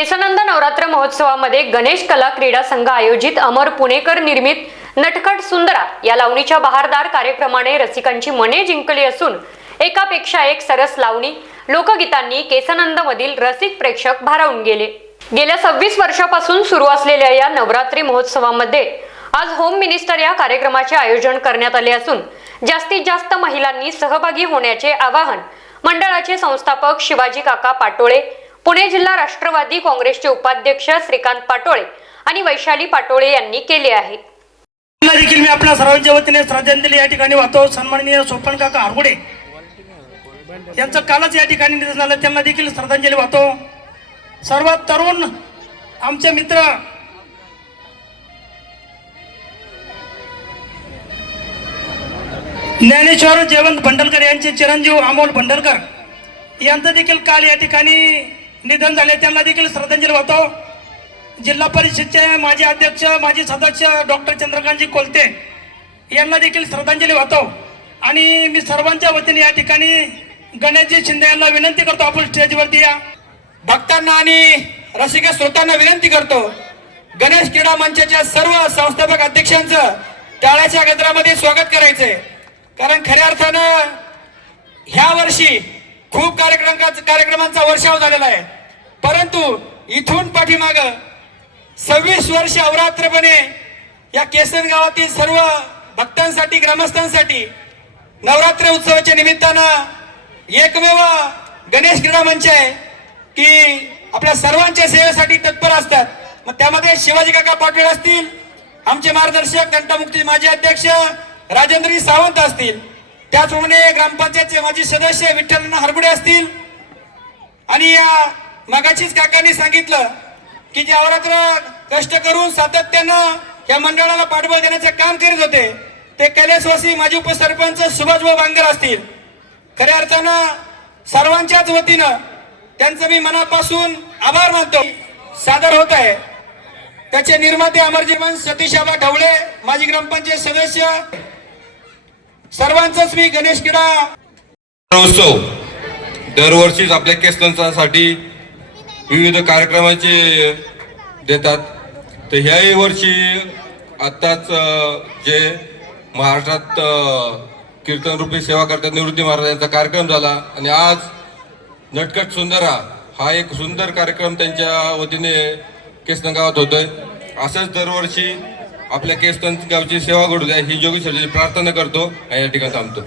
केसनंद नवरात्र महोत्सवामध्ये गणेश कला क्रीडा संघ आयोजित अमर पुणेकर निर्मित नटखट सुंदरा या लावणीच्या बहारदार कार्यक्रमाने रसिकांची मने जिंकली असून एकापेक्षा एक सरस लावणी लोकगीतांनी केसनंद मधील रसिक प्रेक्षक भारावून गेले. गेल्या सव्वीस वर्षापासून सुरू असलेल्या या नवरात्री महोत्सवामध्ये आज होम मिनिस्टर या कार्यक्रमाचे आयोजन करण्यात आले असून जास्तीत जास्त महिलांनी सहभागी होण्याचे आवाहन मंडळाचे संस्थापक शिवाजी काका पाटोळे पुणे जिल्हा राष्ट्रवादी काँग्रेसचे उपाध्यक्ष श्रीकांत पाटोळे आणि वैशाली पाटोळे यांनी केले आहे. देखील मी आपल्या सर्वांच्या वतीने श्रद्धांजली या ठिकाणी वाहतो. सन्माननीय सोपन काका हरगुडे यांचं कालच या ठिकाणी निधन झालं. त्यांना देखील श्रद्धांजली वाहतो. सर्वात तरुण आमचे मित्र ज्ञानेश्वर जयवंत भंडलकर यांचे चिरंजीव अमोल भंडलकर यांचं देखील काल या ठिकाणी निधन झाले त्यांना देखील श्रद्धांजली वाहतो. जिल्हा परिषदचे माजी अध्यक्ष माजी सदस्य डॉक्टर चंद्रकांतजी कोलते यांना देखील श्रद्धांजली वाहतो. आणि मी सर्वांच्या वतीने या ठिकाणी गणेशजी शिंदे यांना विनंती करतो आपण स्टेजवरती या. भक्तांना आणि रसिक श्रोतांना विनंती करतो गणेश क्रीडा मंचाच्या सर्व संस्थापक अध्यक्षांचं टाळ्याच्या गजरामध्ये स्वागत करायचंय. कारण खऱ्या अर्थानं ह्या वर्षी खूप कार्यक्रम कार्यक्रमांचा वर्षाव झालेला आहे. परंतु इथून पाठीमाग सव्वीस वर्ष अवरात्रपणे या केसन गावातील सर्व भक्तांसाठी ग्रामस्थांसाठी नवरात्र उत्सवाच्या निमित्तानं एकमेव गणेश क्रीडा मंच आहे की आपल्या सर्वांच्या सेवेसाठी तत्पर असतात. मग त्यामध्ये शिवाजी काका पाटील असतील आमचे मार्गदर्शक दंतमुक्ती माजी अध्यक्ष राजेंद्री सावंत असतील. त्याचप्रमाणे ग्रामपंचायतचे माजी सदस्य विठ्ठल हरगुडे असतील. आणि या मगाचीच काकांनी सांगितलं की जे अवरात्र कष्ट करून सातत्यानं या मंडळाला पाठबळ देण्याचे काम करीत होते ते कैलासवासी माजी उपसरपंच सुभाषभाऊ बांगर असतील. खऱ्या अर्थानं सर्वांच्याच वतीनं त्यांचं मी मनापासून आभार मानतो. सादर होत आहे. त्याचे निर्माते अमरजीवन सतीश आबा ढवळे माजी ग्रामपंचायत सदस्य सर्वांचाच मी गणेश क्रीडा उत्सव दरवर्षीच आपल्या केसनसाठी विविध कार्यक्रमाचे देतात. तर ह्याही वर्षी आत्ताच जे महाराष्ट्रात कीर्तनरूपी सेवा करतात निवृत्ती महाराजांचा कार्यक्रम झाला. आणि आज नटकट सुंदरा हा एक सुंदर कार्यक्रम त्यांच्या वतीने केसनगावात होतोय. असंच दरवर्षी आपल्या केसन गावची सेवा घडू द्या ही जोगेश्वरची प्रार्थना करतो आणि या ठिकाणी थांबतो.